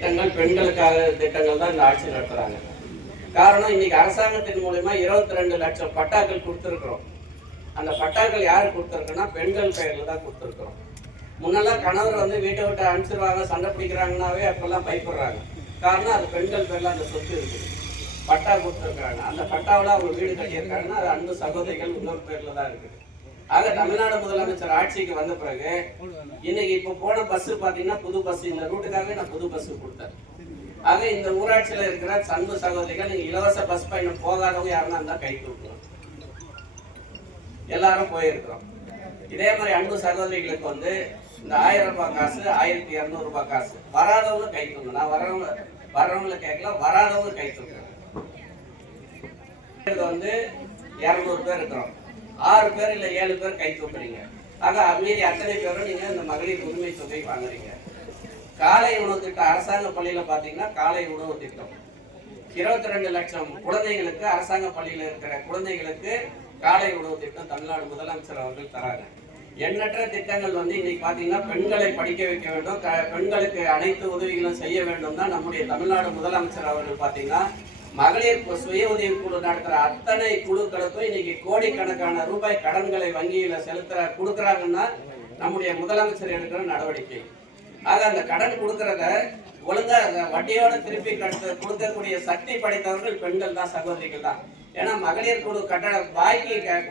திட்டங்கள், பெண்களுக்காக திட்டங்கள் தான் இந்த ஆட்சி நடத்துறாங்க. காரணம், இன்னைக்கு அரசாங்கத்தின் மூலமா 22 லட்சம் பட்டாக்கள் கொடுத்துருக்குறோம். அந்த பட்டாக்கள் யாருக்கு கொடுத்துருக்கோன்னா பெண்கள் பெயர்ல தான் கொடுத்துருக்குறோம். முன்னெல்லாம் கணவர் வந்து வீட்டை விட்டு அனுப்பிச்சிருவாங்க, சண்டை பிடிக்கிறாங்கன்னாவே அப்பெல்லாம் பயப்படுறாங்க. காரணம், அது பெண்கள் பேர்ல அந்த சொத்து இருக்குது, பட்டா கொடுத்துருக்குறாங்க. அந்த பட்டாவில் அவங்க வீடு கட்டியிருக்காங்கன்னா அது அன்பு சகோதரிகள் இன்னொரு பேர்ல தான் இருக்குது. ஆக தமிழ்நாடு முதலமைச்சர் ஆட்சிக்கு வந்த பிறகு இன்னைக்கு இப்போ போன பஸ் பார்த்தீங்கன்னா புது பஸ், இந்த ரூட்டுக்காகவே நான் புது பஸ் கொடுத்தேன். ஆக இந்த ஊராட்சியில் இருக்கிற அன்பு சகோதரிகள், நீங்க இலவச பஸ் பயணம் போகாதவங்க யாருன்னா இருந்தா கை தூக்கலாம். எல்லாரும் போயிருக்கிறோம். இதே மாதிரி அன்பு சகோதரிகளுக்கு வந்து இந்த 1000 ரூபாய் காசு, 1200 ரூபாய் காசு வராதவங்க கை தூங்க. நான் வர்றவங்களை கேட்கல, வராதவங்க கை தூங்க. வந்து 200 பேர் இருக்கிறோம், 6 பேர் இல்ல 7 பேர் கை தூக்குறீங்க. ஆக மீறி அத்தனை பேரும் நீங்க இந்த மகளிர் உரிமை தொகை வாங்குறீங்க. காலை உணவு திட்டம் அரசாங்க பள்ளியில பாத்தீங்கன்னா காலை உணவு திட்டம் 22 லட்சம் குழந்தைகளுக்கு, அரசாங்க பள்ளியில இருக்கிற குழந்தைகளுக்கு காலை உணவு திட்டம் தமிழ்நாடு முதலமைச்சர் அவர்கள் தராங்க. எண்ணற்ற திட்டங்கள் வந்து இன்னைக்கு பாத்தீங்கன்னா பெண்களை படிக்க வைக்க வேண்டும், பெண்களுக்கு அனைத்து உதவிகளும் செய்ய வேண்டும் தான் நம்முடைய தமிழ்நாடு முதலமைச்சர் அவர்கள் பாத்தீங்கன்னா மகளிர் சுய உதவி குழு நடத்துற அத்தனை குழுக்களுக்கும் இன்னைக்கு கோடிக்கணக்கான ரூபாய் கடன்களை வங்கியில கொடுக்குறாங்கன்னா நம்முடைய முதலமைச்சர் எடுக்கிற நடவடிக்கை. ஆக அந்த கடன் கொடுக்கறத ஒழுங்கா வட்டியோட திருப்பி கொடுக்கக்கூடிய சக்தி படைத்தவர்கள் பெண்கள் தான், சகோதரிகள் தான். ஏன்னா மகளிர் குழு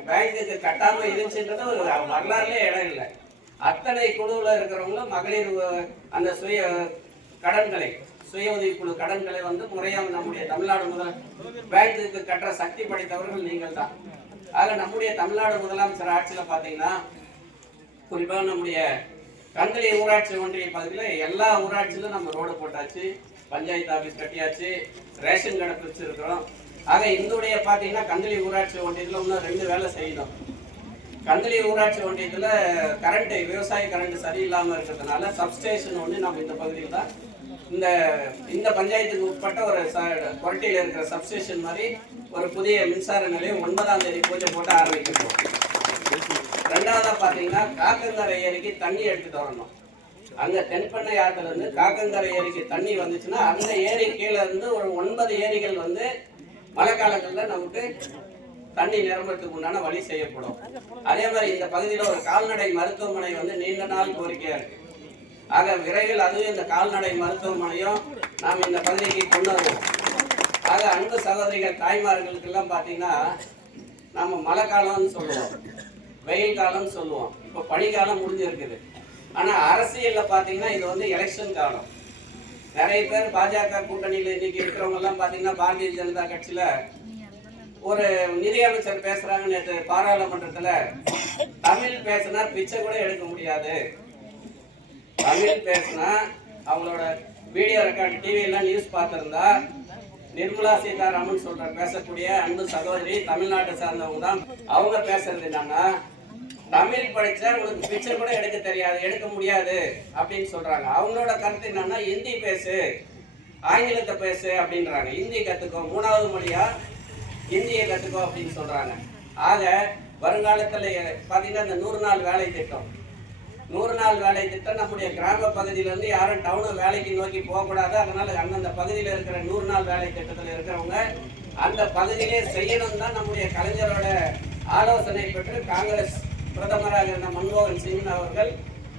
பேங்குக்கு கட்டாம இருந்துச்சுன்றது ஒரு வரலாறுலயே இடம் இல்லை. அத்தனை குழுவில் இருக்கிறவங்களும் மகளிர் அந்த சுய உதவி குழு கடன்களை வந்து முறையாக நம்முடைய தமிழ்நாடு பேங்குக்கு கட்டுற சக்தி படைத்தவர்கள் நீங்கள் தான். ஆக நம்முடைய தமிழ்நாடு முதலமைச்சர் ஆட்சியில பாத்தீங்கன்னா குறிப்பாக நம்முடைய கந்தளி ஊராட்சி ஒன்றிய பகுதியில் எல்லா ஊராட்சியிலும் நம்ம ரோடு போட்டாச்சு, பஞ்சாயத்து ஆபீஸ் கட்டியாச்சு, ரேஷன் கடை பிரிச்சிருக்கிறோம். ஆக இந்துடைய பாத்தீங்கன்னா கந்தளி ஊராட்சி ஒன்றியத்தில் இன்னும் 2 வேலை செய்யணும். கந்தளி ஊராட்சி ஒன்றியத்தில் கரண்ட், விவசாய கரண்ட் சரியில்லாமல் இருக்கிறதுனால சப்ஸ்டேஷன் ஒன்று நம்ம இந்த பகுதியில் தான் இந்த பஞ்சாயத்துக்கு உட்பட்ட ஒரு கொரட்டியில் இருக்கிற சப்ஸ்டேஷன் மாதிரி ஒரு புதிய மின்சார நிலையம் 9ஆம் தேதி பூஜை போட்டு ஆரம்பிக்கிறோம். 2வதா பாத்தீங்கன்னா காக்கங்கரை ஏரிக்கு தண்ணி எடுத்துட்டு வரணும். அங்க தென்பண்ணை ஆத்துல இருந்து காக்கங்கரை ஏரிக்கு தண்ணி வந்துச்சுன்னா அந்த ஏரி கீழே இருந்து ஒரு 9 ஏரிகள் வந்து மழை காலங்கள்ல நமக்கு தண்ணி நிரம்புறதுக்கு உண்டான வழி செய்யப்படும். அதே மாதிரி இந்த பகுதியில் ஒரு கால்நடை மருத்துவமனை வந்து நீண்ட நாள் கோரிக்கையா இருக்கு. ஆக விரைவில் அதுவும் இந்த கால்நடை மருத்துவமனையும் நாம் இந்த பகுதிக்கு கொண்டு வருவோம். ஆக அன்பு சகோதரிகள் தாய்மார்களுக்கு எல்லாம் பாத்தீங்கன்னா நம்ம மழை காலம்னு சொல்லுவோம், வெயில் காலம்னு சொல்லுவோம், இப்போ பனிக்காலம் முடிஞ்சிருக்குது. ஆனா அரசியல்ல பாத்தீங்கன்னா இது வந்து எலெக்ஷன் காலம். நிறைய பேர் பாஜக கூட்டணியில இன்னைக்கு இருக்கிறவங்க எல்லாம் பாத்தீங்கன்னா பாரதிய ஜனதா கட்சியில ஒரு நிதியமைச்சர் பேசுறாங்க. நேற்று பாராளுமன்றத்துல தமிழ் பேசினா பிச்சை கூட எடுக்க முடியாது, தமிழ் பேசினா அவங்களோட வீடியோ ரெக்கார்டு டிவி எல்லாம் நியூஸ் பார்த்திருந்தா நிர்மலா சீதாராமன் பேசக்கூடிய அன்பு சகோதரி தமிழ்நாட்டை சார்ந்தவங்க தான். அவங்க பேசுறது என்னன்னா தமிழ் படிச்சா உங்களுக்கு பிச்சை கூட எடுக்க தெரியாது, எடுக்க முடியாது அப்படின்னு சொல்றாங்க. அவங்களோட கருத்து என்னன்னா ஹிந்தி பேசு, ஆங்கிலத்தை பேசு அப்படின்றாங்க. ஹிந்தி கத்துக்கோ, 3வது மொழியா ஹிந்தியை கத்துக்கோ அப்படின்னு சொல்றாங்க. ஆக வருங்காலத்துல பாத்தீங்கன்னா இந்த 100 நாள் வேலை திட்டம், 100 நாள் வேலை திட்டம் நம்முடைய கிராம பகுதியிலேருந்து யாரும் டவுனு வேலைக்கு நோக்கி போகக்கூடாது. அதனால அந்தந்த பகுதியில் இருக்கிற 100 நாள் வேலை திட்டத்தில் இருக்கிறவங்க அந்த பகுதியிலே செய்யணும் தான் நம்முடைய கலைஞரோட ஆலோசனை பெற்று காங்கிரஸ் பிரதமராக இருந்த மன்மோகன் சிங் அவர்கள்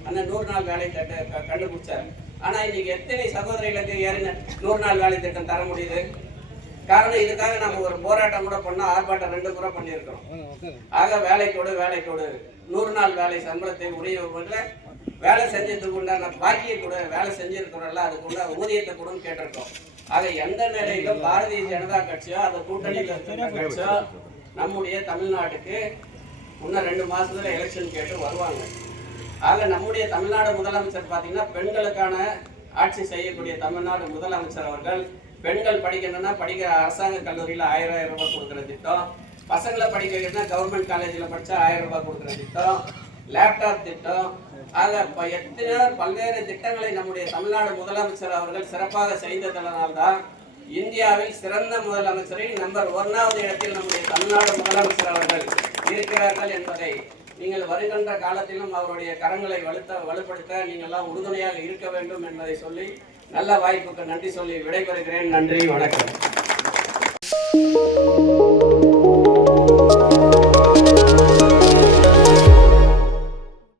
அந்த 100 நாள் வேலை திட்டம் கண்டுபிடிச்சார். ஆனால் இன்னைக்கு எத்தனை சகோதரிகளுக்கு 100 நாள் வேலை திட்டம் தர முடியுது? காரணம், இதுக்காக நம்ம ஒரு போராட்டம் கூட பண்ணோம், ஆர்ப்பாட்டம் 2 முறை பண்ணியிருக்கிறோம். ஆக வேலை கொடு 100 நாள் வேலை சம்பளத்தை உரிய வேலை செஞ்சதுக்கு உண்டான பாக்கியை கூட வேலை செஞ்சிருக்கிறோம்ல, அதுக்கு உண்டான ஊதியத்தை கூட கேட்டிருக்கோம். ஆக எந்த நிலையிலும் பாரதிய ஜனதா கட்சியோ அந்த கூட்டணியில் இருக்கிற கட்சியோ நம்முடைய தமிழ்நாட்டுக்கு இன்னும் 2 மாசத்துல எலெக்ஷன் கேட்டு வருவாங்க. ஆக நம்முடைய தமிழ்நாடு முதலமைச்சர் பாத்தீங்கன்னா பெண்களுக்கான ஆட்சி செய்யக்கூடிய தமிழ்நாடு முதலமைச்சர் அவர்கள் பெண்கள் படிக்கணும்னா படிக்கிற அரசாங்க கல்லூரியில் 1000 ரூபாய் கொடுக்குற திட்டம், பசங்களை படிக்க வைக்கணும்னா கவர்மெண்ட் காலேஜில் படித்தா 1000 ரூபாய் கொடுக்குற திட்டம், லேப்டாப் திட்டம். ஆக எத்தனையோ பல்வேறு திட்டங்களை நம்முடைய தமிழ்நாடு முதலமைச்சர் அவர்கள் சிறப்பாக செய்ததனால்தான் இந்தியாவில் சிறந்த முதலமைச்சரில் நம்பர் 1வது இடத்தில் நம்முடைய தமிழ்நாடு முதலமைச்சர் அவர்கள் இருக்கிறார்கள் என்பதை நீங்கள் வருகின்ற காலத்திலும் அவருடைய கரங்களை வலுப்படுத்த நீங்கள்லாம் உறுதுணையாக இருக்க வேண்டும் என்பதை சொல்லி நல்ல வாய்ப்புக்கு நன்றி சொல்லி விடைபெறுகிறேன். நன்றி, வணக்கம்.